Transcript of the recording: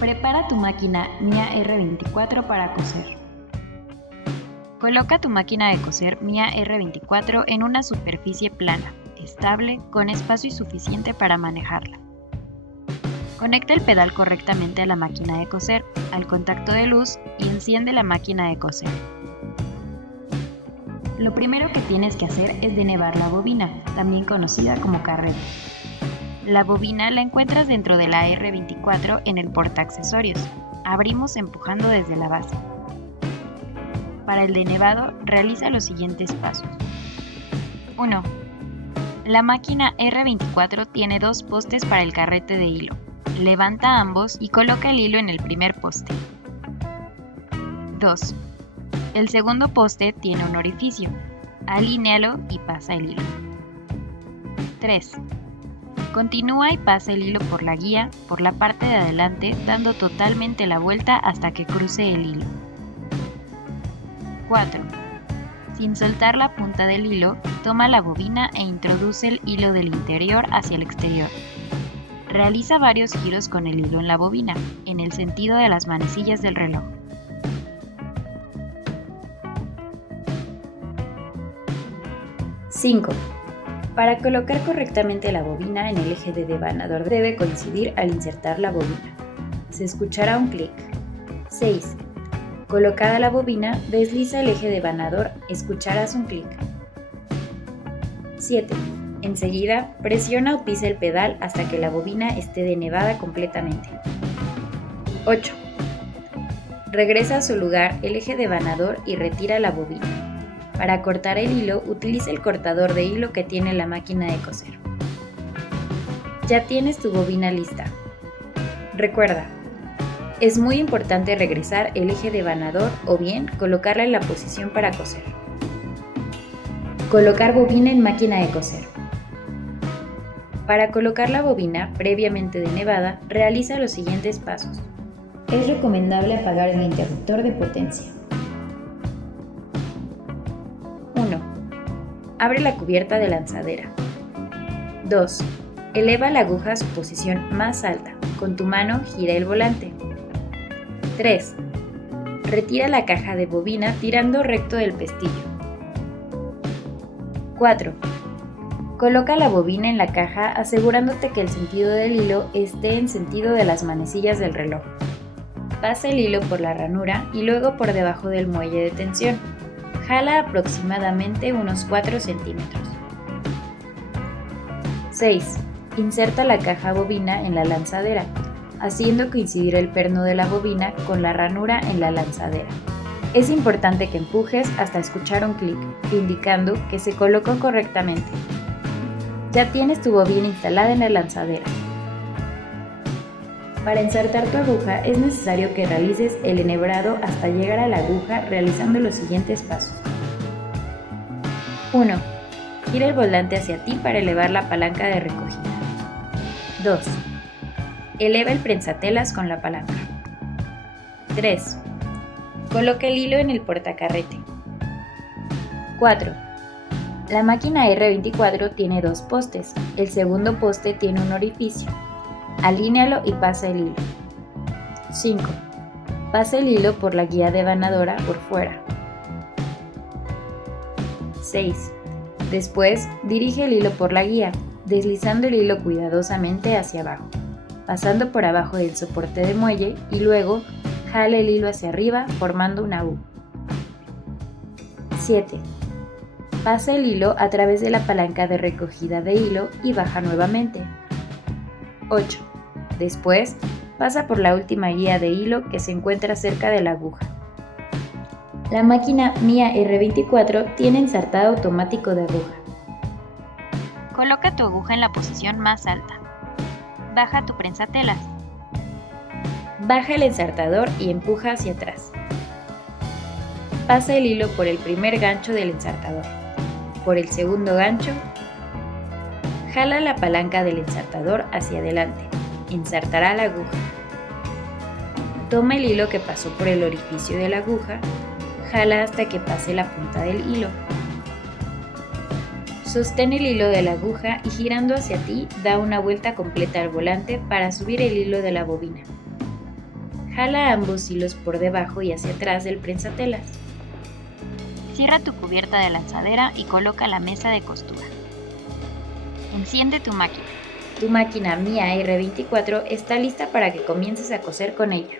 Prepara tu máquina Mia R24 para coser. Coloca tu máquina de coser Mia R24 en una superficie plana, estable, con espacio suficiente para manejarla. Conecta el pedal correctamente a la máquina de coser, al contacto de luz y enciende la máquina de coser. Lo primero que tienes que hacer es denevar la bobina, también conocida como carrete. La bobina la encuentras dentro de la R24 en el portaaccesorios. Abrimos empujando desde la base. Para el denevado, realiza los siguientes pasos. 1. La máquina R24 tiene 2 postes para el carrete de hilo. Levanta ambos y coloca el hilo en el primer poste. 2. El segundo poste tiene un orificio. Alínealo y pasa el hilo. 3. Continúa y pasa el hilo por la guía, por la parte de adelante, dando totalmente la vuelta hasta que cruce el hilo. 4. Sin soltar la punta del hilo, toma la bobina e introduce el hilo del interior hacia el exterior. Realiza varios giros con el hilo en la bobina, en el sentido de las manecillas del reloj. ¡5! Para colocar correctamente la bobina en el eje de devanador debe coincidir al insertar la bobina. Se escuchará un clic. 6. Colocada la bobina, desliza el eje devanador, escucharás un clic. 7. Enseguida, presiona o pisa el pedal hasta que la bobina esté denevada completamente. 8. Regresa a su lugar el eje devanador y retira la bobina. Para cortar el hilo, utiliza el cortador de hilo que tiene la máquina de coser. Ya tienes tu bobina lista. Recuerda, es muy importante regresar el eje devanador o bien colocarla en la posición para coser. Colocar bobina en máquina de coser. Para colocar la bobina previamente denevada, realiza los siguientes pasos. Es recomendable apagar el interruptor de potencia. 1. Abre la cubierta de lanzadera. 2. Eleva la aguja a su posición más alta. Con tu mano gira el volante. 3. Retira la caja de bobina tirando recto del pestillo. 4. Coloca la bobina en la caja asegurándote que el sentido del hilo esté en sentido de las manecillas del reloj. Pasa el hilo por la ranura y luego por debajo del muelle de tensión. Jala aproximadamente unos 4 centímetros. 6. Inserta la caja bobina en la lanzadera, haciendo coincidir el perno de la bobina con la ranura en la lanzadera. Es importante que empujes hasta escuchar un clic, indicando que se colocó correctamente. Ya tienes tu bobina instalada en la lanzadera. Para insertar tu aguja es necesario que realices el enhebrado hasta llegar a la aguja realizando los siguientes pasos. 1. Gira el volante hacia ti para elevar la palanca de recogida. 2. Eleva el prensatelas con la palanca. 3. Coloca el hilo en el portacarrete. 4. La máquina R24 tiene 2 postes. El segundo poste tiene un orificio. Alínealo y pasa el hilo. 5. Pasa el hilo por la guía devanadora por fuera. 6. Después, dirige el hilo por la guía, deslizando el hilo cuidadosamente hacia abajo, pasando por abajo del soporte de muelle y luego jala el hilo hacia arriba formando una U. 7. Pasa el hilo a través de la palanca de recogida de hilo y baja nuevamente. 8. Después, pasa por la última guía de hilo que se encuentra cerca de la aguja. La máquina Mia R24 tiene ensartado automático de aguja. Coloca tu aguja en la posición más alta. Baja tu prensatelas. Baja el ensartador y empuja hacia atrás. Pasa el hilo por el primer gancho del ensartador. Por el segundo gancho, jala la palanca del ensartador hacia adelante. Ensartará la aguja. Toma el hilo que pasó por el orificio de la aguja, jala hasta que pase la punta del hilo. Sostén el hilo de la aguja y girando hacia ti, da una vuelta completa al volante para subir el hilo de la bobina. Jala ambos hilos por debajo y hacia atrás del prensatelas. Cierra tu cubierta de lanzadera y coloca la mesa de costura. Enciende tu máquina. Tu máquina Mia R24 está lista para que comiences a coser con ella.